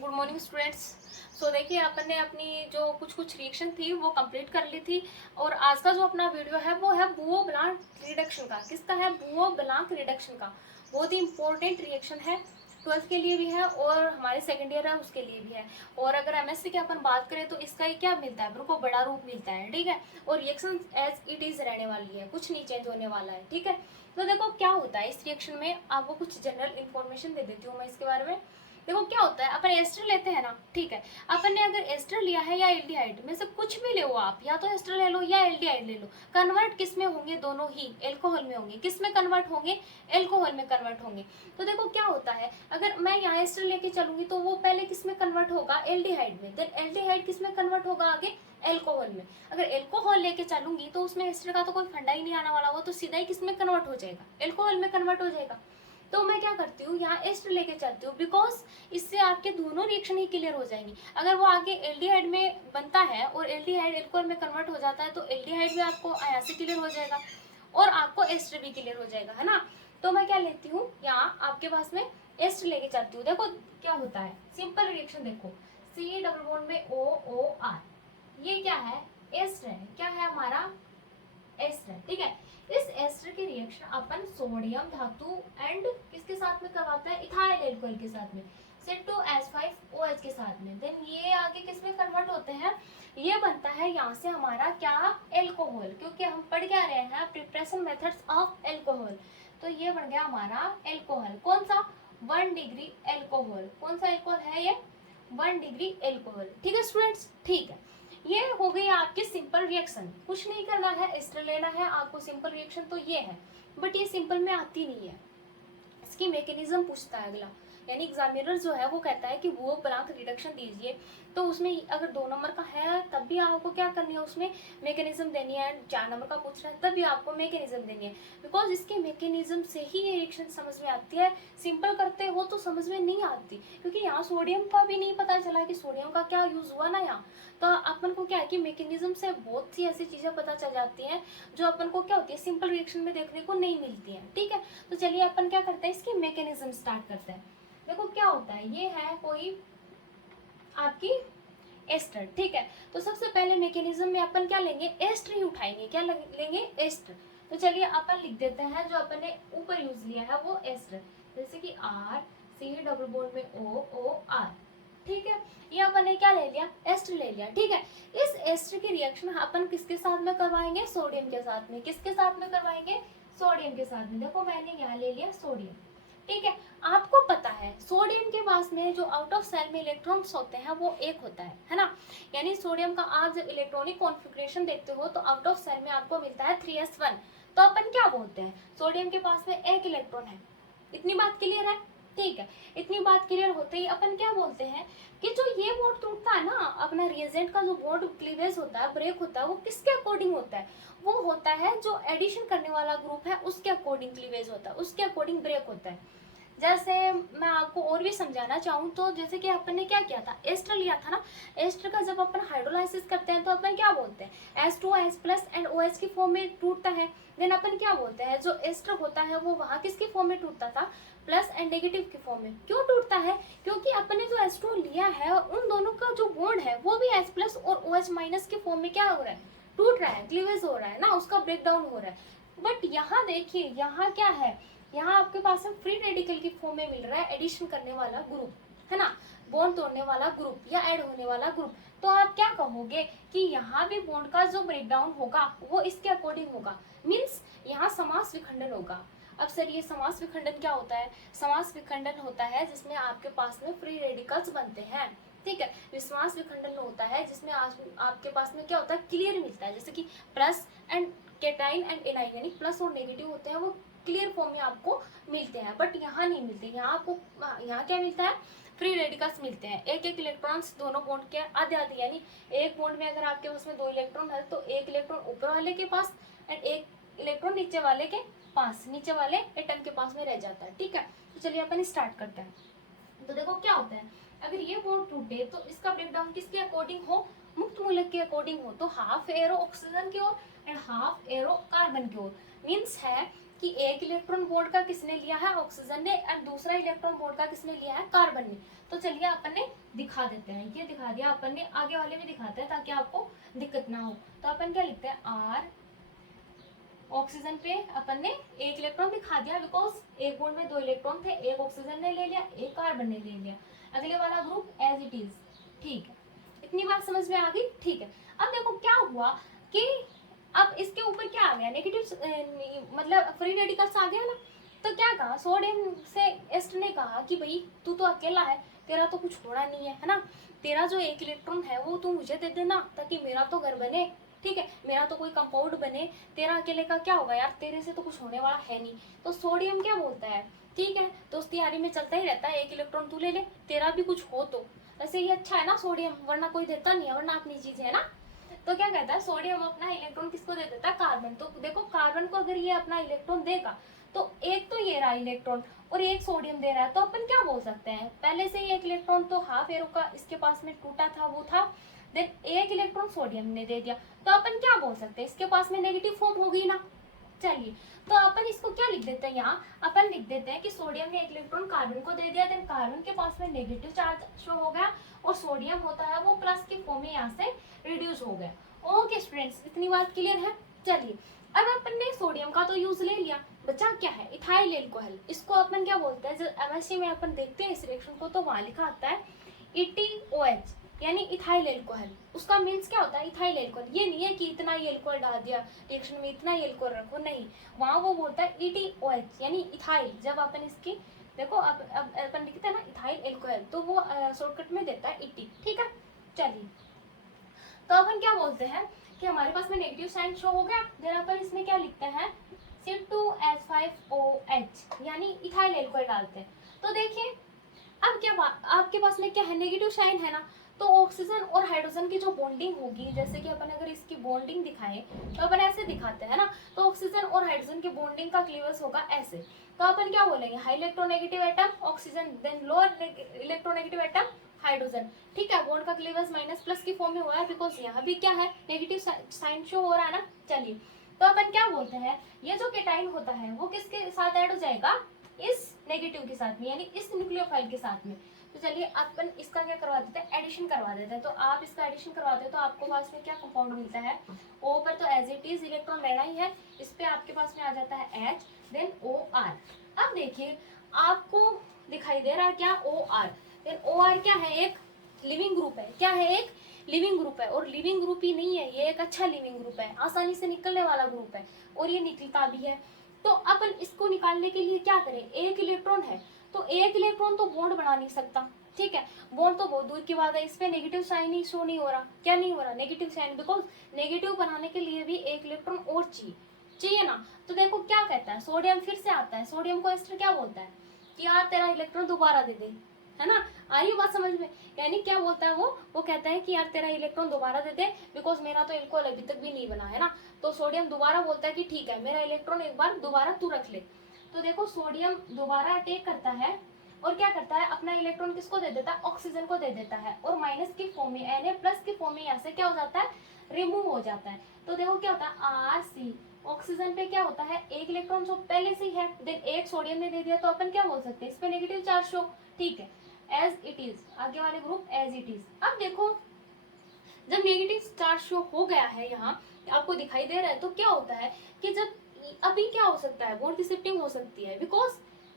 Good morning students. सो देखिए अपन ने अपनी जो कुछ रिएक्शन थी वो कंप्लीट कर ली थी। और आज का जो अपना वीडियो है वो है बुओ ब्लांक रिडक्शन का। किसका है? बुओ ब्लांक रिडक्शन का। बहुत ही इंपॉर्टेंट रिएक्शन है, 12th के लिए भी है और हमारे सेकेंड ईयर है उसके लिए भी है। और अगर एमएससी की अपन बात करें तो इसका ही क्या मिलता है, को बड़ा रूप मिलता है। ठीक है, और रिएक्शन एज इट इज रहने वाली है, कुछ नहीं चेंज होने वाला है। ठीक है, तो देखो क्या होता है इस रिएक्शन में, आपको कुछ जनरल इन्फॉर्मेशन दे देती हूँ मैं इसके बारे में। देखो क्या होता है, अपन एस्टर लेते हैं ना। ठीक है, अपन ने अगर एस्टर लिया है या एल्डिहाइड में से कुछ भी ले आप, या तो एस्टर ले लो या एल्डिहाइड ले लो, कन्वर्ट किस में होंगे? दोनों ही एल्कोहल में होंगे। किस में कन्वर्ट होंगे? एल्कोहल में कन्वर्ट होंगे। तो देखो क्या होता है, अगर मैं यहाँ एस्टर लेके चलूंगी तो वो पहले किस में कन्वर्ट होगा? एल्डिहाइड में। देन एल्डिहाइड किस में कन्वर्ट होगा? आगे एल्कोहल में। अगर एल्कोहल लेके चलूंगी तो उसमें एस्टर का तो कोई फंडा ही नहीं आने वाला, वो तो सीधा ही किस में कन्वर्ट हो जाएगा? एल्कोहल में कन्वर्ट हो जाएगा। तो मैं क्या करती हूँ, यहाँ एस्टर लेके चलती हूँ, बिकॉज इससे आपके दोनों रिएक्शन ही क्लियर हो जाएंगी। अगर वो आगे एल्डिहाइड में बनता है और एल्डिहाइड एल्कोहल में कन्वर्ट हो जाता है तो एल्डिहाइड भी आपको यहाँ से क्लियर हो जाएगा और आपको एस्टर भी क्लियर हो जाएगा, है ना। तो मैं क्या लेती हूँ, यहाँ आपके पास में एस्टर लेके चलती हूँ। देखो क्या होता है, सिंपल रिएक्शन देखो, सी डबल बॉन्ड में ओ ओ आर, ये क्या है? एस्टर है। क्या है हमारा? एस्टर। ठीक है, इस एस्टर की रिएक्शन अपन सोडियम धातु एंड किसके साथ में करवाते हैं? इथाइल एल्कोहल के साथ में, C2H5OH के साथ में। देन ये आगे किस में कन्वर्ट होते हैं? ये बनता है यहाँ से हमारा क्या? एल्कोहल। क्योंकि हम पढ़ क्या रहे हैं? Preparation methods of alcohol. तो ये बन गया हमारा एल्कोहल। कौन सा? 1 डिग्री एल्कोहल। कौन सा एल्कोहल है ये? 1 डिग्री एल्कोहल। ठीक है स्टूडेंट्स, ठीक है। ये हो गई आपकी सिंपल रिएक्शन, कुछ नहीं करना है, एस्टर लेना है आपको। सिंपल रिएक्शन तो ये है, बट ये सिंपल में आती नहीं है, इसकी मैकेनिज्म पूछता है अगला। यानी एग्जामिनर जो है वो कहता है कि वो ब्लांक रिडक्शन दीजिए, तो उसमें अगर 2 नंबर का है तब भी आपको क्या करनी है, उसमें मैकेनिज्म देनी है। 4 नंबर का पूछ रहा है तब भी आपको मैकेनिज्म देनी है, बिकॉज इसके मैकेनिज्म से ही ये रिएक्शन समझ में आती है। सिंपल करते हो तो समझ में नहीं आती, क्योंकि यहाँ सोडियम का भी नहीं पता चला कि सोडियम का क्या यूज हुआ ना यहाँ। तो अपन को क्या है कि मैकेनिज्म से बहुत सी ऐसी चीजें पता चल जाती हैं जो अपन को क्या होती है, सिंपल रिएक्शन में देखने को नहीं मिलती है। ठीक है, तो चलिए अपन क्या करते हैं, इसकी मैकेनिज्म स्टार्ट करते हैं। देखो क्या होता है, ये है कोई आपकी एस्टर। ठीक है, तो सबसे पहले मैकेनिज्म में अपन क्या लेंगे? एस्टर ही उठाएंगे। क्या लेंगे? एस्टर। तो चलिए अपन लिख देते हैं जो अपन ने ऊपर यूज लिया है वो एस्टर, जैसे कि आर, सी डबल बॉन्ड में ओ ओ आर। ठीक है, ये अपन ने क्या ले लिया? एस्टर ले लिया। ठीक है, इस एस्टर की रिएक्शन अपन किसके साथ में करवाएंगे? सोडियम के साथ में। किसके साथ में करवाएंगे? सोडियम के साथ में। देखो मैंने यहाँ ले लिया सोडियम। ठीक है, आपको पता है सोडियम के पास में जो आउट ऑफ सेल में इलेक्ट्रॉन्स होते हैं वो एक होता है ना। यानी सोडियम का आप जब इलेक्ट्रॉनिक कॉन्फ़िगरेशन देखते हो तो आउट ऑफ सेल में आपको मिलता है 3s1। तो अपन क्या बोलते हैं? सोडियम के पास में एक इलेक्ट्रॉन है। इतनी बात क्लियर है? ठीक है, इतनी बात क्लियर होते ही अपन क्या बोलते हैं कि जो ये बॉन्ड टूटता है ना, अपना रिएजेंट का जो बॉन्ड क्लीवेज होता है, ब्रेक होता है, वो किसके अकॉर्डिंग होता है? वो होता है जो एडिशन करने वाला ग्रुप है उसके अकॉर्डिंग क्लीवेज होता है, उसके अकॉर्डिंग ब्रेक होता है। जैसे मैं आपको और भी समझाना चाहूँ तो जैसे कि अपन ने क्या किया था, एस्टर लिया था ना। एस्टर का जब अपन हाइड्रोलाइसिस करते हैं तो अपन क्या बोलते हैं? H2OH+ एंड OH की फॉर्म में टूटता है। देन अपन क्या बोलते हैं, जो एस्टर होता है वो वहाँ किसकी फॉर्म में टूटता था? प्लस एंड नेगेटिव की फॉर्म में। क्यों टूटता है? क्योंकि अपन ने जो H2O लिया है उन दोनों का जो बॉन्ड है वो भी H+ और OH- की फॉर्म में क्या हो रहा है? टूट रहा है, क्लीवेज हो रहा है ना, उसका ब्रेक डाउन हो रहा है। बट यहाँ देखिए, यहाँ क्या है, यहाँ आपके पास में फ्री रेडिकल की फॉर्म में मिल रहा है एडिशन करने वाला ग्रुप, है ना, बॉन्ड तोड़ने वाला ग्रुप या ऐड होने वाला ग्रुप। तो आप क्या कहोगे कि यहाँ भी बॉन्ड का जो ब्रेकडाउन होगा वो इसके अकॉर्डिंग होगा, मीन्स यहाँ समास विखंडन होगा। अब सर ये समास विखंडन क्या होता है? समास विखंडन होता है जिसमें आपके पास में फ्री रेडिकल्स बनते हैं। ठीक है, विश्वास विखंडन होता है जिसमें आपके पास में क्या होता है? क्लियर मिलता है, जैसे कि plus and cation and A9, यानी प्लस और नेगेटिव होते हैं वो क्लियर फॉर्म में आपको मिलते हैं, बट यहाँ नहीं मिलते। यहाँ आपको यहाँ क्या मिलता है? फ्री रेडिकल्स मिलते हैं, एक एक इलेक्ट्रॉन्स दोनों बॉन्ड के आधे आधे। यानी एक बॉन्ड में अगर आपके पास में 2 इलेक्ट्रॉन है तो एक इलेक्ट्रॉन ऊपर वाले के पास एंड एक इलेक्ट्रॉन नीचे वाले के पास, नीचे वाले एटम के पास में रह जाता है। ठीक है, तो चलिए अपन स्टार्ट करते हैं। तो देखो क्या होता है, अगर ये बॉन्ड टूटे तो इसका ब्रेकडाउन किसके अकॉर्डिंग हो? मुक्त मूलक के अकॉर्डिंग हो। तो हाफ एरो ऑक्सीजन की ओर एंड हाफ एरो कार्बन की ओर। मीन्स है कि एक इलेक्ट्रॉन बोर्ड का किसने लिया है, ऑक्सीजन ने, और दूसरा इलेक्ट्रॉन बोर्ड का किसने लिया है, कार्बन ने। तो चलिए अपन ने दिखा देते हैं, ये दिखा दिया अपन ने, आगे वाले भी दिखाते हैं ताकि आपको दिक्कत ना हो। तो अपन क्या लिखते हैं, आर, ऑक्सीजन पे अपन ने एक इलेक्ट्रॉन दिखा दिया बिकॉज एक बोर्ड में 2 इलेक्ट्रॉन थे, एक ऑक्सीजन ने ले लिया, एक कार्बन ने ले लिया। अगले वाला ग्रुप एज इट इज, ठीक है, इतनी बात समझ में आ गई, ठीक है। अब देखो क्या हुआ कि अब इसके ऊपर क्या आ गया, नेगेटिव मतलब फ्री रेडिकल्स आ गया ना। तो क्या कहा, सोडियम से एस्ट ने कहा कि भाई तू तो अकेला है, तेरा तो कुछ होना नहीं है ना, तेरा जो एक इलेक्ट्रॉन है वो तू मुझे दे देना ताकि मेरा तो घर बने, ठीक है, मेरा तो कोई कंपाउंड बने, तेरा अकेले का क्या होगा यार, तेरे से तो कुछ होने वाला है नहीं। तो सोडियम क्या बोलता है, ठीक है, दोस्ती यारी में चलता ही रहता है, एक इलेक्ट्रॉन तू ले ले, तेरा भी कुछ हो तो वैसे ये अच्छा है ना सोडियम, वरना कोई देता नहीं है, वरना अपनी चीज है ना। तो क्या कहता है, सोडियम अपना इलेक्ट्रॉन किसको दे देता है, कार्बन। तो देखो कार्बन को अगर ये अपना इलेक्ट्रॉन देगा तो एक तो ये रहा इलेक्ट्रॉन और एक सोडियम दे रहा है, तो अपन क्या बोल सकते हैं, पहले से ही एक इलेक्ट्रॉन तो हाफ एरो का इसके पास में टूटा था वो था, देन एक इलेक्ट्रॉन सोडियम ने दे दिया, तो अपन क्या बोल सकते हैं, इसके पास में नेगेटिव फॉर्म होगी ना। चलिए, तो अपन इसको क्या लिख देते हैं, यहाँ अपन लिख देते हैं कि सोडियम ने एक इलेक्ट्रॉन कार्बन को दे दिया, देन कार्बन के पास में नेगेटिव चार्ज शो हो गया और सोडियम होता है वो प्लस के फॉर्म में यहाँ से रिड्यूस हो गया। ओके स्टूडेंट्स, इतनी बात क्लियर है। चलिए, अब अपन ने सोडियम का तो यूज ले लिया, बचा क्या है, इथाइल एल्कोहल। इसको अपन क्या बोलते हैं, जब एमएससी में अपन देखते हैं इस रिएक्शन को तो वहां लिखा आता है ETOH यानी इथाइल एल्कोहल। उसका मीन्स क्या होता है, इथाइल एल्कोहल। ये नहीं है कि इतना ही एल्कोहल डाल दिया रिएक्शन में, इतना ही एल्कोहल रखो, नहीं, वहां वो बोलता है ETOH यानी इथाइल। जब अपन इसकी देखो अब अपन लिखते हैं ना इथाइल एल्कोहल, तो वो शॉर्टकट में देता है ET, ठीक है। चलिए, तो अपन क्या बोलते हैं कि हमारे पास में नेगेटिव साइन शो हो गया, देन अपन इसमें क्या लिखते हैं, C2H5OH यानी इथाइल एल्कोहल डालते हैं। तो देखिए अब क्या आपके पास में क्या है, नेगेटिव साइन है ना, तो ऑक्सीजन और हाइड्रोजन की जो बॉन्डिंग होगी, जैसे कि अपन अगर इसकी बॉन्डिंग दिखाएं तो अपन ऐसे दिखाते हैं ना, तो ऑक्सीजन और हाइड्रोजन की बॉन्डिंग का क्लीवेज होगा ऐसे। तो अपन क्या बोलेंगे, high electronegative atom oxygen, then lower electronegative atom hydrogen, ठीक है। बॉन्ड का क्लीवेज माइनस प्लस की फॉर्म में हुआ है बिकॉज यहाँ भी क्या है, नेगेटिव साइन शो हो रहा है ना। चलिए, तो अपन क्या बोलते हैं, ये जो केटाइन होता है वो किसके साथ ऐड हो जाएगा, इस नेगेटिव के साथ में, यानी इस न्यूक्लियोफाइल के साथ में। तो चलिए अपन इसका क्या करवा देते हैं, एडिशन करवा देते हैं। तो आप इसका एडिशन करवाते हैं तो आपको पास में क्या कंपाउंड मिलता है, O पर तो एज इट इज इलेक्ट्रॉन रहना ही है, इस पे आपके पास में आ जाता है H, देन OR। अब देखिए आपको दिखाई दे रहा है क्या, OR, देन OR क्या है, एक लिविंग ग्रुप है, क्या है, एक लिविंग ग्रुप है। और लिविंग ग्रुप ही नहीं है, ये एक अच्छा लिविंग ग्रुप है, आसानी से निकलने वाला ग्रुप है और ये निकलता भी है। तो अपन इसको निकालने के लिए क्या करें, एक इलेक्ट्रॉन है तो एक इलेक्ट्रॉन तो बॉन्ड बना नहीं सकता, ठीक है, बॉन्ड तो बहुत दूर की बात है, इस पे नेगेटिव साइन ही शो नहीं हो रहा, क्या नहीं हो रहा, नेगेटिव साइन, बिकॉज नेगेटिव बनाने के लिए भी एक इलेक्ट्रॉन और चाहिए ना। तो देखो क्या कहता है, सोडियम फिर से आता है, सोडियम को एस्टर क्या बोलता है कि यार तेरा इलेक्ट्रॉन दोबारा दे दे, है ना, आ रही बात समझ में। यानी क्या बोलता है वो कहता है कि यार तेरा इलेक्ट्रॉन दोबारा दे दे बिकॉज मेरा तो एल्कोहल अभी तक भी नहीं बना है ना। तो सोडियम दोबारा बोलता है कि ठीक है मेरा इलेक्ट्रॉन एक बार दोबारा तू रख ले। तो देखो सोडियम दोबारा अटैक करता है और क्या करता है, अपना इलेक्ट्रॉन किसको दे देता है, ऑक्सीजन को दे देता है, और माइनस की फॉर्म में Na प्लस की फॉर्म में यहाँ से क्या हो जाता है, रिमूव हो जाता है। तो देखो क्या होता है, Rc, ऑक्सीजन पे क्या होता है, एक इलेक्ट्रॉन जो पहले से ही है, देन एक सोडियम ने दे दिया, तो अपन क्या बोल सकते हैं, इस पे नेगेटिव चार्ज शो, ठीक है, एज इट इज, आगे वाले ग्रुप एज इट इज। अब देखो जब नेगेटिव चार्ज शो हो गया है यहाँ आपको दिखाई दे रहा है, तो क्या होता है कि जब अभी क्या हो सकता है, बॉन्ड की शिफ्टिंग हो सकती है, बिकॉज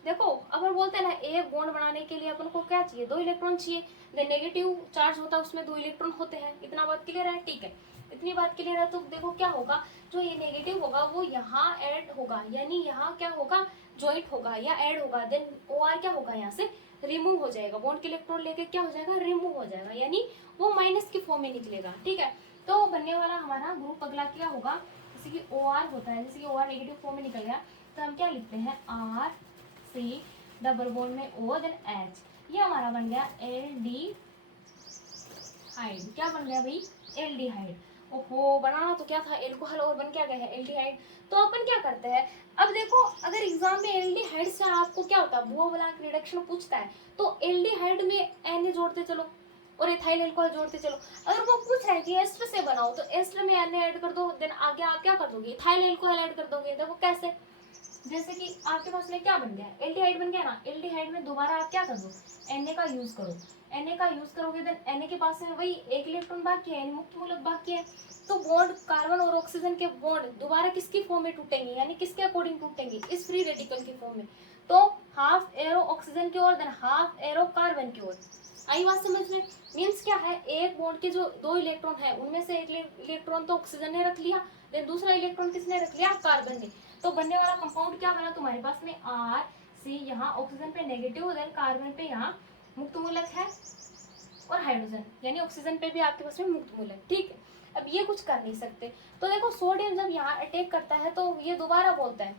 देखो अपन बोलते हैं ना एक बॉन्ड बनाने के लिए अपन को क्या चाहिए, 2 इलेक्ट्रॉन चाहिए, देन नेगेटिव चार्ज होता है उसमें 2 इलेक्ट्रॉन होते हैं, इतना बात क्लियर है, ठीक है, इतनी बात क्लियर है। तो देखो क्या होगा, जो ये नेगेटिव होगा वो यहाँ ऐड होगा, यानी यहाँ क्या होगा, ज्वाइंट होगा या ऐड होगा, देन OR क्या होगा, यहाँ से रिमूव हो जाएगा, बॉन्ड के इलेक्ट्रॉन लेके क्या हो जाएगा, रिमूव हो जाएगा, यानी वो माइनस की फॉर्म में निकलेगा, ठीक है। तो बनने वाला हमारा ग्रुप अगला क्या होगा, जैसे कि OR होता है, जैसे कि OR नेगेटिव फॉर्म में निकल गया तो हम क्या लिखते हैं, RC डबल बॉन्ड में O देन H, ये हमारा बन गया एल्डिहाइड। क्या बन गया भाई, एल्डिहाइड। ओहो, बनाना तो क्या था एल्कोहल और बन क्या गया है एल्डिहाइड। तो अपन क्या करते हैं, अब देखो अगर एग्जाम में एल्डिहाइड से आपको क्या होता है, बुआ-ब्लैंक रिडक्शन पूछता है तो एल्डिहाइड में Na जोड़ते चलो और इथाइल एल्कोहल जोड़ते चलो। अगर वो पूछ रहा है कि एस्टर से बनाओ तो एस्टर में Na ऐड कर दो, देन आगे आप क्या कर दोगे, इथाइल एल्कोहल ऐड कर दोगे। देखो कैसे, जैसे कि आपके पास में क्या बन गया, एल्डिहाइड बन गया ना, एल्डिहाइड में दोबारा आप क्या कर दो, Na का यूज करो, Na का यूज करोगे देन Na के पास में वही एक इलेक्ट्रॉन बाकी है, यानी मुक्त मूलक बाकी है। तो बॉन्ड कार्बन और ऑक्सीजन के बॉन्ड दोबारा किसकी फॉर्म में टूटेंगे, यानी किसके अकॉर्डिंग टूटेंगे, इस फ्री रेडिकल की फॉर्म में। तो हाफ एरो ऑक्सीजन की ओर देन हाफ एरो कार्बन की ओर। आई बात समझ में? मीन्स क्या है, एक बॉन्ड के जो दो इलेक्ट्रॉन है उनमें से एक इलेक्ट्रॉन तो ऑक्सीजन ने रख लिया, देन दूसरा इलेक्ट्रॉन किसने रख लिया, कार्बन ने। तो बनने वाला कंपाउंड क्या बना तुम्हारे पास में, आर सी, यहाँ ऑक्सीजन पे नेगेटिव, देन कार्बन पे यहाँ मुक्त मूलक है, और हाइड्रोजन यानी ऑक्सीजन पे भी आपके पास में मुक्त मूलक। ठीक है, अब ये कुछ कर नहीं सकते। तो देखो सोडियम जब यहाँ अटैक करता है तो ये दोबारा बोलता है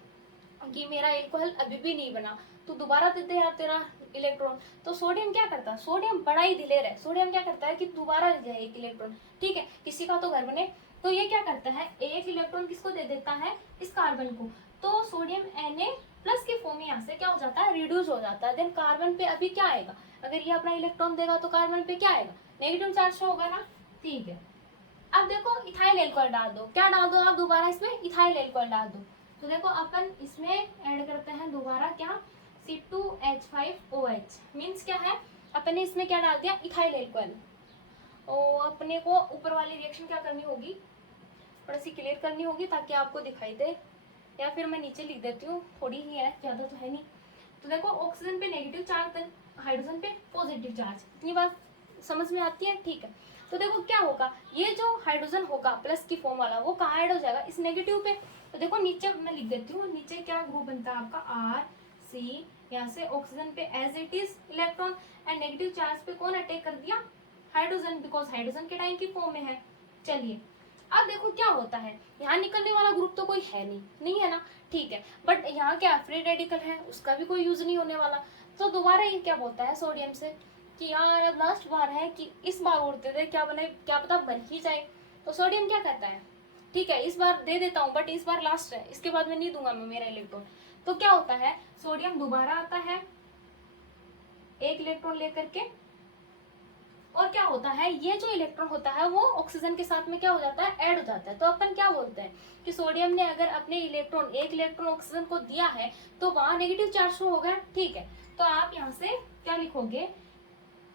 कि मेरा एल्कोहल अभी भी नहीं बना, तो दोबारा देते हैं तेरा इलेक्ट्रॉन। तो सोडियम क्या करता है, सोडियम बड़ा ही दिलेर है, सोडियम क्या करता है कि दोबारा ले जाए एक इलेक्ट्रॉन। ठीक है, किसी का तो घर बने, तो ये क्या करता है, एक इलेक्ट्रॉन किसको दे देता है, इस कार्बन को। तो सोडियम Na प्लस के फॉर्म में यहाँ से क्या हो जाता है, रिड्यूस हो जाता है। देन कार्बन पे अभी क्या आएगा, अगर ये अपना इलेक्ट्रॉन देगा तो कार्बन पे क्या आएगा, नेगेटिव चार्ज होगा ना। ठीक है, अब देखो इथाइल एल्कोहल डाल दो, क्या डाल दो आप दोबारा इसमें, इथाइल एल्कोहल डाल दो। तो देखो अपन इसमें ऐड करते हैं दोबारा क्या, C2H5OH। मीन्स क्या है, अपन ने इसमें क्या डाल दिया, इथाइल एल्कोहल। और अपने को ऊपर वाली रिएक्शन क्या करनी होगी, थोड़ी सी क्लियर करनी होगी ताकि आपको दिखाई दे, या फिर मैं नीचे लिख देती हूँ, थोड़ी ही है, ज़्यादा तो है नहीं। तो देखो ऑक्सीजन पे नेगेटिव चार्ज, देन हाइड्रोजन पे पॉजिटिव चार्ज, इतनी बात समझ में आती है। ठीक है, तो देखो क्या होगा, ये जो हाइड्रोजन होगा प्लस की फॉर्म वाला, वो कहाँ ऐड हो जाएगा, इस नेगेटिव पे। तो देखो नीचे मैं लिख देती हूँ, नीचे क्या ग्रुप बनता है आपका, आर सी, यहाँ से ऑक्सीजन पे as it is electron, and negative charge पे कौन अटैक कर दिया, हाइड्रोजन, बिकॉज हाइड्रोजन के टाइम की फॉर्म में है। चलिए अब देखो क्या होता है, यहाँ निकलने वाला ग्रुप तो कोई है नहीं, नहीं है ना। ठीक है, बट यहाँ क्या फ्री रेडिकल है, उसका भी कोई यूज नहीं होने वाला। तो दोबारा ये क्या बोलता है सोडियम से कि यार अब लास्ट बार है कि इस बार उड़ते थे, क्या बने, क्या पता बन ही जाए। तो सोडियम क्या कहता है, ठीक है इस बार दे देता हूँ, बट इस बार लास्ट है, इसके बाद में नहीं दूंगा मैं मेरा इलेक्ट्रॉन। तो क्या होता है, सोडियम दोबारा आता है एक इलेक्ट्रॉन लेकर के, और क्या होता है, ये जो इलेक्ट्रॉन होता है वो ऑक्सीजन के साथ में क्या हो जाता है, ऐड हो जाता है। तो अपन क्या बोलते हैं कि सोडियम ने अगर अपने इलेक्ट्रॉन, एक इलेक्ट्रॉन ऑक्सीजन को दिया है तो वहां नेगेटिव चार्ज शो होगा। ठीक है, तो आप यहाँ से क्या लिखोगे,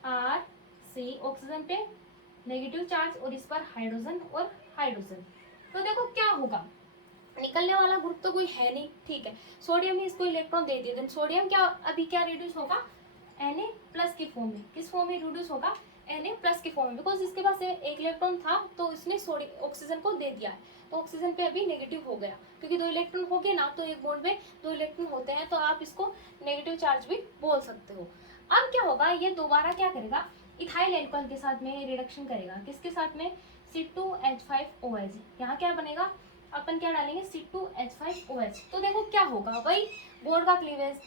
आर सी, ऑक्सीजन पे नेगेटिव चार्ज और इस पर हाइड्रोजन और हाइड्रोजन। तो देखो क्या होगा, निकलने वाला ग्रुप तो कोई है नहीं। ठीक है, सोडियम ने इसको इलेक्ट्रॉन दे दिया, देन सोडियम क्या अभी क्या रिड्यूस होगा, Na प्लस की फॉर्म में, किस फॉर्म में रिड्यूस होगा, Na प्लस की फॉर्म में, बिकॉज इसके पास एक इलेक्ट्रॉन था तो इसने ऑक्सीजन को दे दिया है। तो ऑक्सीजन पे अभी नेगेटिव हो गया, क्योंकि दो इलेक्ट्रॉन हो गए ना, तो एक बॉन्ड में दो इलेक्ट्रॉन होते हैं, तो आप इसको नेगेटिव चार्ज भी बोल सकते हो। अब क्या होगा, ये दोबारा क्या करेगा, इथाइल एल्कोहल के साथ में रिडक्शन करेगा, किसके साथ में, C2H5OH। यहाँ क्या बनेगा, अपन क्या डालेंगे, C2H5OH। तो देखो क्या होगा, वही बॉन्ड का cleavage,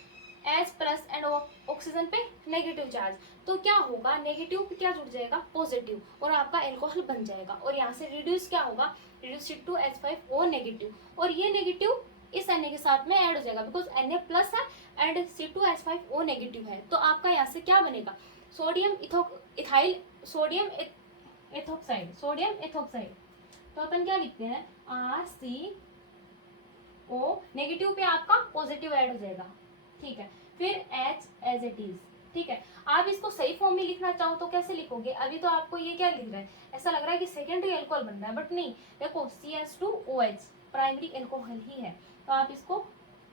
H plus and oxygen पे नेगेटिव चार्ज। तो क्या होगा, नेगेटिव पे क्या जुड़ जाएगा, पॉजिटिव, और आपका एल्कोहल बन जाएगा। और यहाँ से रिड्यूस क्या होगा, रिड्यूस C2H5O नेगेटिव, और ये नेगेटिव इस Na के साथ में ऐड हो जाएगा, बिकॉज Na प्लस है एंड C2H5O नेगेटिव है। तो आपका यहाँ से क्या बनेगा, sodium ethyl, sodium ethoxide, sodium ethoxide. तो अपन क्या लिखते हैं, RCO, नेगेटिव पे आपका पॉजिटिव ऐड हो जाएगा। ठीक है, फिर H एज इट इज। ठीक है, आप इसको सही फॉर्म में लिखना चाहो तो कैसे लिखोगे, अभी तो आपको ये क्या लिख रहा है, ऐसा लग रहा है कि सेकेंडरी अल्कोहल बन रहा है, बट नहीं, देखो CH2OH प्राइमरी अल्कोहल ही है, तो आप इसको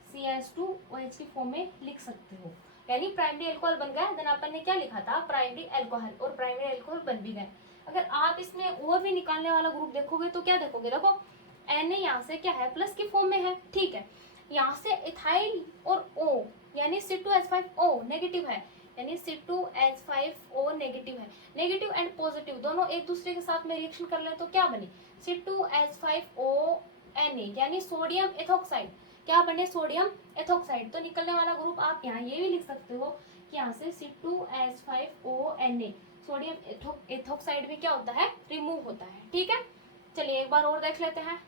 CH2OH की फॉर्म में लिख सकते हो, यानी प्राइमरी अल्कोहल बन गया। देन अपन ने क्या लिखा था, प्राइमरी अल्कोहल, और प्राइमरी अल्कोहल बन भी गए। अगर आप इसमें और भी निकालने वाला ग्रुप देखोगे तो क्या देखोगे, देखो Na यहाँ से क्या है, प्लस की फॉर्म में है। ठीक है, यहाँ से इथाइल और O यानी C2H5O नेगेटिव है, यानी C2H5O नेगेटिव है। नेगेटिव एंड पॉजिटिव दोनों एक दूसरे के साथ में रिएक्शन कर ले तो क्या बने, C2H5O Na, यानी सोडियम एथोक्साइड। क्या बने, सोडियम एथोक्साइड। तो निकलने वाला ग्रुप आप यहाँ ये भी लिख सकते हो कि यहाँ से C2H5O Na, सोडियम एथोक्साइड भी क्या होता है, रिमूव होता है। ठीक है, चलिए एक बार और देख लेते हैं।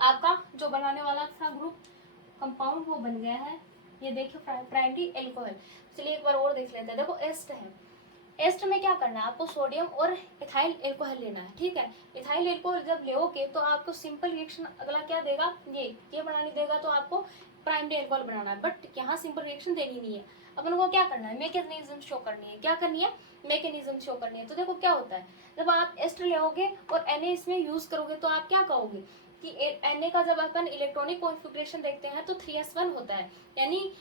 आपका जो बनाने वाला था ग्रुप कंपाउंड वो बन गया है, ये देखिए प्राइमरी एल्कोहल। चलिए एक बार और देख लेते हैं। देखो एस्ट है, एस्ट में क्या करना है आपको, सोडियम और इथाइल एल्कोहल लेना है। ठीक है, इथाइल एल्कोहल जब लोगे तो आपको सिंपल रिएक्शन अगला क्या देगा, ये बनाने देगा, तो आपको प्राइमरी अल्कोहल बनाना है, बट यहाँ सिंपल रिएक्शन देनी नहीं है, अपन को क्या करना है, मैकेनिज्म शो करनी है। क्या करनी है, मैकेनिज्म शो करनी है। तो देखो क्या होता है, जब आप एस्टर लोगे और Na इसमें यूज करोगे तो आप क्या कहोगे कि Na का जब अपन इलेक्ट्रॉनिक कॉन्फ़िगरेशन देखते हैं तो 3s1 होता है, यानी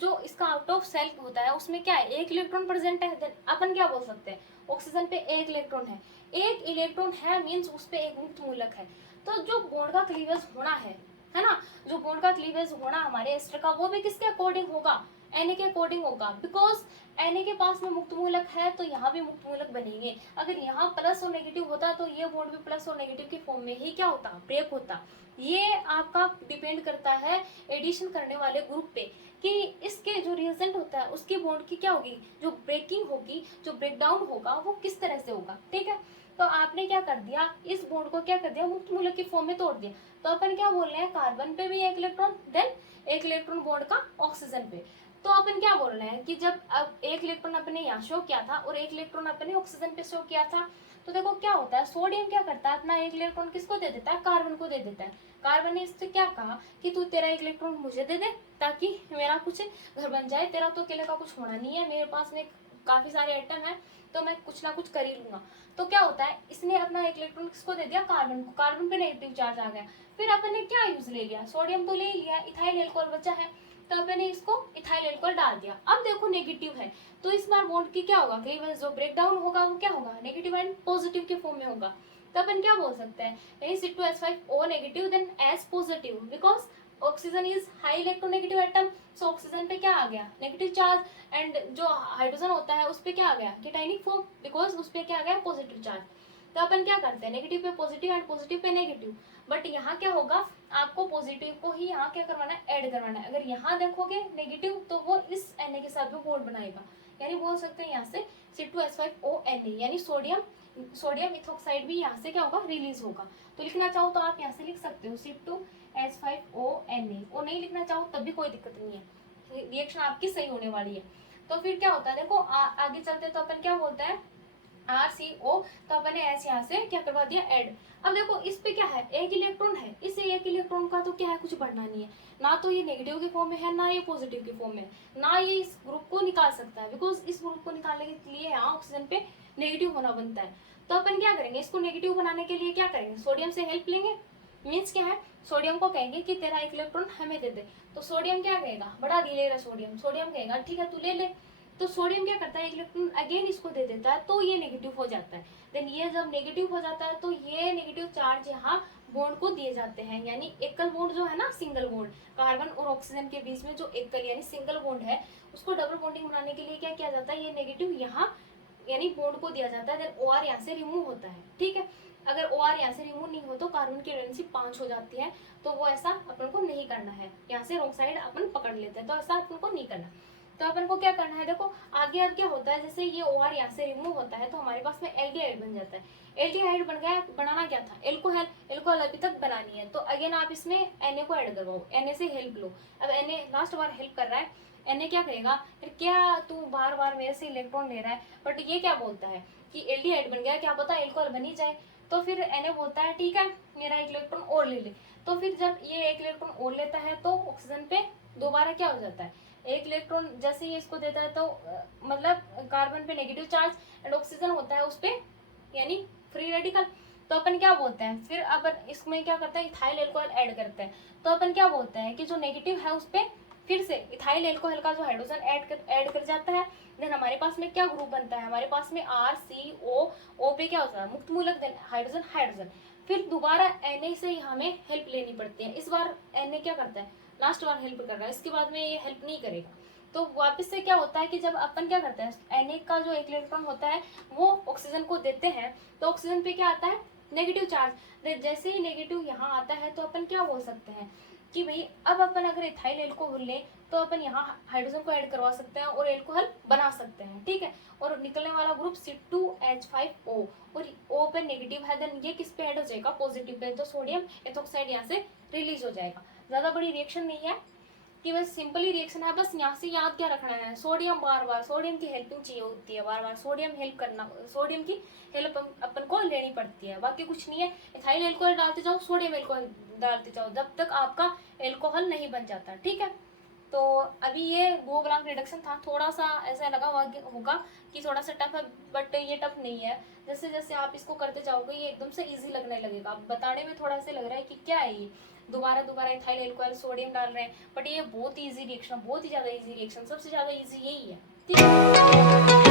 जो इसका आउट ऑफ सेल होता है उसमें क्या है, एक इलेक्ट्रॉन प्रेजेंट है। देन अपन क्या बोल सकते हैं, ऑक्सीजन पे एक इलेक्ट्रॉन है, एक इलेक्ट्रॉन है मीन्स उस पे एक मुक्त मूलक है। तो जो बॉन्ड का क्लीवेज होना है ना, जो बॉन्ड का क्लीवेज होना हमारे एस्टर का, वो भी किसके अकॉर्डिंग होगा, Na के अकॉर्डिंग होगा। बिकॉज Na के पास में मुक्त मूलक है तो यहाँ भी मुक्त मूलक बनेंगे। अगर यहाँ प्लस और नेगेटिव होता तो ये बॉन्ड भी प्लस और नेगेटिव के फॉर्म में ही क्या होता, ब्रेक होता। ये आपका डिपेंड करता है एडिशन करने वाले ग्रुप पे कि इसके जो रिएजेंट होता है उसकी बॉन्ड की क्या होगी, जो ब्रेकिंग होगी, जो ब्रेकडाउन होगा वो किस तरह से होगा। ठीक है, तो आपने क्या कर दिया, इस बॉन्ड को क्या कर दिया, मुक्त मूलक की फॉर्म में तोड़ दिया। तो अपन क्या बोल रहे हैं, कार्बन पे भी एक इलेक्ट्रॉन, देन एक इलेक्ट्रॉन बॉन्ड का ऑक्सीजन पे। तो अपन क्या बोल रहे हैं कि जब अब एक इलेक्ट्रॉन अपने यहाँ शो किया था और एक इलेक्ट्रॉन अपने ऑक्सीजन पे शो किया था, तो देखो क्या होता है, सोडियम क्या करता है, अपना एक इलेक्ट्रॉन किसको दे देता है, कार्बन को दे देता है। कार्बन ने इससे क्या कहा कि तू तेरा एक इलेक्ट्रॉन मुझे दे दे ताकि मेरा कुछ घर बन जाए, तेरा तो अकेले का कुछ होना नहीं है, मेरे पास में काफी सारे आइटम है तो मैं कुछ ना कुछ कर ही लूंगा। तो क्या होता है, इसने अपना एक इलेक्ट्रॉन किसको दे दिया, कार्बन को, कार्बन पे नेगेटिव चार्ज आ गया। फिर अपन ने क्या यूज ले लिया, सोडियम तो ले लिया, इथाइल अल्कोहल बचा है तो अपन ने इसको इथाइल अल्कोहल डाल दिया। अब देखो नेगेटिव है तो इस बार बॉन्ड की क्या होगा, क्लीवेज जो ब्रेक डाउन होगा वो क्या होगा, नेगेटिव एंड पॉजिटिव के फॉर्म में होगा। तो अपन क्या बोल सकते हैं, यानी C2H5O negative then S positive, because oxygen is high electronegative atom, so oxygen पे क्या आ गया, नेगेटिव चार्ज, एंड जो हाइड्रोजन होता है उस पे क्या आ गया, केटाइनिक फॉर्म, बिकॉज उस पे क्या आ गया, पॉजिटिव चार्ज। तो अपन क्या करते हैं, नेगेटिव पे positive and positive pay negative, but यहाँ क्या होगा, आपको पॉजिटिव को ही यहाँ क्या करवाना है, ऐड करवाना है। अगर यहाँ देखोगे नेगेटिव तो वो इस Na के साथ भी बॉन्ड बनाएगा, यानी बोल सकते हैं यहाँ से C2H5ONa, यानी सोडियम इथोक्साइड भी यहाँ से क्या होगा, रिलीज होगा। तो लिखना चाहो तो आप यहाँ से लिख सकते हो C2H5ONa, वो नहीं लिखना चाहो तब भी कोई दिक्कत नहीं है, रिएक्शन आपकी सही होने वाली है। तो फिर क्या होता है, देखो आगे चलते तो अपन क्या बोलते हैं RCO, तो अपन ने S यहाँ से क्या करवा दिया, ऐड। अब देखो इस पे क्या है, एक इलेक्ट्रॉन है, इस एक इलेक्ट्रॉन का तो क्या है, कुछ बढ़ना नहीं है, ना तो ये नेगेटिव के फॉर्म में है ना ये पॉजिटिव के फॉर्म में है, ना ये इस ग्रुप को निकाल सकता है, बिकॉज इस ग्रुप को निकालने के लिए यहाँ ऑक्सीजन पे नेगेटिव होना बनता है। तो अपन क्या करेंगे, इसको नेगेटिव बनाने के लिए क्या करेंगे, सोडियम से हेल्प लेंगे। मीन्स क्या है, सोडियम को कहेंगे कि तेरा एक इलेक्ट्रॉन हमें दे दे, तो सोडियम क्या कहेगा, बड़ा दिलेगा सोडियम, सोडियम कहेगा ठीक है तू ले ले। तो सोडियम क्या करता है, एक इलेक्ट्रॉन अगेन इसको दे देता है तो ये नेगेटिव हो जाता है। देन ये जब नेगेटिव हो जाता है तो ये नेगेटिव चार्ज यहाँ बॉन्ड को दिए जाते हैं, यानी एकल बॉन्ड जो है ना, सिंगल बॉन्ड, कार्बन और ऑक्सीजन के बीच में जो एकल यानी सिंगल बॉन्ड है उसको डबल बॉन्डिंग बनाने के लिए क्या किया जाता है, ये नेगेटिव यहाँ यानी बॉन्ड को दिया जाता है। देन OR यहाँ से रिमूव होता है। ठीक है, अगर OR यहाँ से रिमूव नहीं हो तो कार्बन की वैलेंसी 5 हो जाती है, तो वो ऐसा अपन को नहीं करना है, यहाँ से रॉन्ग साइड अपन पकड़ लेते हैं, तो ऐसा अपन को नहीं करना। तो अपन को क्या करना है, देखो आगे अब क्या होता है, जैसे ये OR यहाँ से रिमूव होता है तो हमारे पास में एल्डिहाइड बन जाता है। एल्डिहाइड बन गया, बनाना क्या था, एल्कोहल, एल्कोहल अभी तक बनानी है, तो अगेन आप इसमें Na को ऐड करवाओ, Na से हेल्प लो। अब Na लास्ट बार हेल्प कर रहा है, Na क्या कहेगा, फिर क्या तू बार बार मेरे से इलेक्ट्रॉन ले रहा है, बट ये क्या बोलता है कि एल्डिहाइड बन गया, क्या पता एल्कोहल बन ही जाए। तो फिर Na बोलता है ठीक है मेरा एक इलेक्ट्रॉन और ले ले। तो फिर जब ये एक इलेक्ट्रॉन और लेता है तो ऑक्सीजन पे दोबारा क्या हो जाता है, एक इलेक्ट्रॉन जैसे ही इसको देता है तो मतलब कार्बन पे नेगेटिव चार्ज एंड ऑक्सीजन होता है उस पे यानी फ्री रेडिकल। तो अपन क्या बोलते हैं, फिर अपन इसमें क्या करते हैं, इथाइल अल्कोहल ऐड करते हैं। तो अपन क्या बोलते हैं कि जो नेगेटिव है उस पे फिर से इथाइल अल्कोहल का जो हाइड्रोजन ऐड कर जाता है। देन हमारे पास में क्या ग्रुप बनता है, हमारे पास में RCO, O पे क्या होता है, मुक्त मूलक, देन हाइड्रोजन हाइड्रोजन। फिर दोबारा Na से हमें हेल्प लेनी पड़ती है। इस बार Na क्या करता है, लास्ट बार हेल्प कर रहा है, इसके बाद में ये हेल्प नहीं करेगा। तो वापस से क्या होता है कि जब अपन क्या करते हैं, Na का जो एक इलेक्ट्रॉन होता है वो ऑक्सीजन को देते हैं तो ऑक्सीजन पे क्या आता है, नेगेटिव चार्ज। जैसे ही नेगेटिव यहाँ आता है तो अपन क्या बोल सकते हैं कि भाई अब अपन अगर इथाइल अल्कोहल ले तो अपन यहाँ हाइड्रोजन को ऐड करवा सकते हैं और अल्कोहल बना सकते हैं। ठीक है, और निकलने वाला ग्रुप C2H5O और O पे नेगेटिव है, देन ये किस पे ऐड हो जाएगा, पॉजिटिव पे, तो सोडियम एथोक्साइड यहाँ से रिलीज हो जाएगा। ज्यादा बड़ी रिएक्शन नहीं है, कि बस सिंपल ही रिएक्शन है, बस यहाँ से याद क्या रखना है, सोडियम बार बार, सोडियम की हेल्पिंग चाहिए होती है बार बार, सोडियम हेल्प करना, सोडियम की हेल्प अपन को लेनी पड़ती है, बाकी कुछ नहीं है। इथाइल एल्कोहल डालते जाओ, सोडियम एल्कोहल डालते जाओ, जब तक आपका एल्कोहल नहीं बन जाता, ठीक है। तो अभी ये बुओ ब्लांक रिडक्शन था, थोड़ा सा ऐसा लगा होगा कि थोड़ा सा टफ है, बट ये टफ नहीं है। जैसे जैसे आप इसको करते जाओगे ये एकदम से इजी लगने लगेगा। बताने में थोड़ा सा लग रहा है कि क्या है ये, दोबारा दोबारा इथाइल एल्कोहल सोडियम डाल रहे हैं, बट ये बहुत ईजी रिएक्शन, बहुत ही ज़्यादा ईजी रिएक्शन, सबसे ज़्यादा ईजी यही है, ठीक है।